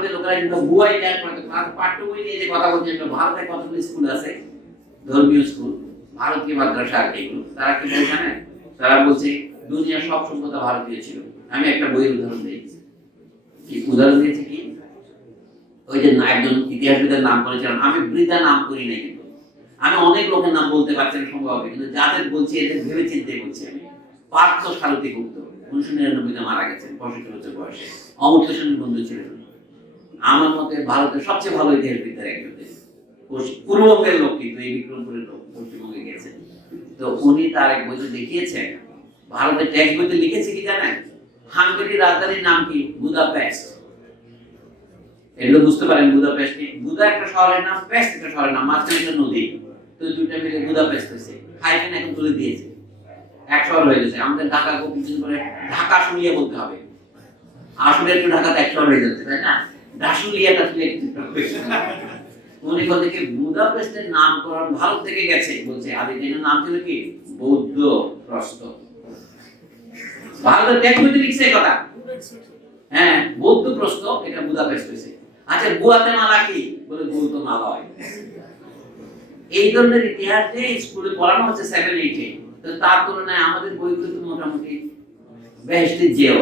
ভারতের লোকেরা কিন্তু বুয়াই জ্ঞান করতে পাঠ্য বই নিয়ে যে কথা বলছে ভারতে কতগুলো স্কুল আছে? ধর্মীয় স্কুল ভারতীয় মাদ্রাসা এগুলো? তারা কি বলে জানেন তারা বলছে দুনিয়ার সব সভ্যতা ভারতীয় ছিল। আমি একটা বইয়ের উদাহরণ দিই। কি উদাহরণ দিয়েছে কি? ওই যে একজন ইতিহাসবিদের নাম করেছিলাম। আমি বৃদ্ধা নাম করি নাই কিন্তু। আমি অনেক লোকের নাম বলতে পারছি না সম্ভব হবে কিন্তু যাদের বলছি এদের ভেবে চিন্তে বলছি আমি। পার্থ সারথী গুপ্ত উনিশশো নিরানব্বইতে মারা গেছেন, পঁয়ষট্টি বছর বয়সে। অমর্ত্য সেনের বন্ধু ছিলেন। আমার মতে ভারতের সবচেয়ে ভালো ইতিহাসবিদের একজন পূর্ববঙ্গের লোক কিন্তু, এই বিক্রমপুরের লোক, পশ্চিমবঙ্গে গেছেন তো উনি তার এক বইতে দেখিয়েছেন, ভারতের ট্যাক্স বইতে লিখেছে কি জানেন? হাঙ্গেরির রাজধানীর নাম কি? বুদাপেস্ট। এগুলো বুঝতে পারেন বুদাপেস্ট বুদা একটা শহরের নাম, পেস্ট একটা শহরের নাম, মাঝখানে নদী। তো দুইটা মিলে বুদাপেস্ট হয়েছে। হাইফেন এখন তুলে দিয়েছে। এক শহর হয়ে গেছে। আমাদের ঢাকা খুব কিছু করে ঢাকা শুনিয়ে বলতে হবে। আসলে একটু ঢাকাতে এক শহর হয়ে যাচ্ছে, তাই না? কি বুদাপেস্টের নামকরণ ভারত থেকে গেছে, বলছে আদি এটার নাম ছিল কি? বৌদ্ধ প্রস্ত ভারতের লিখছে কথা? হ্যাঁ বৌদ্ধ প্রস্ত এটা বুদাপেস্ট হয়েছে। আচ্ছা গুয়াতে মালা কি? বলে গৌতমালয়। এই ধরনের ইতিহাস যে স্কুলে পড়ানো হচ্ছে সেভেন এইটে তো তার তুলনায় আমাদের বইগুলো তো মোটামুটি বেহেস্তে যেও।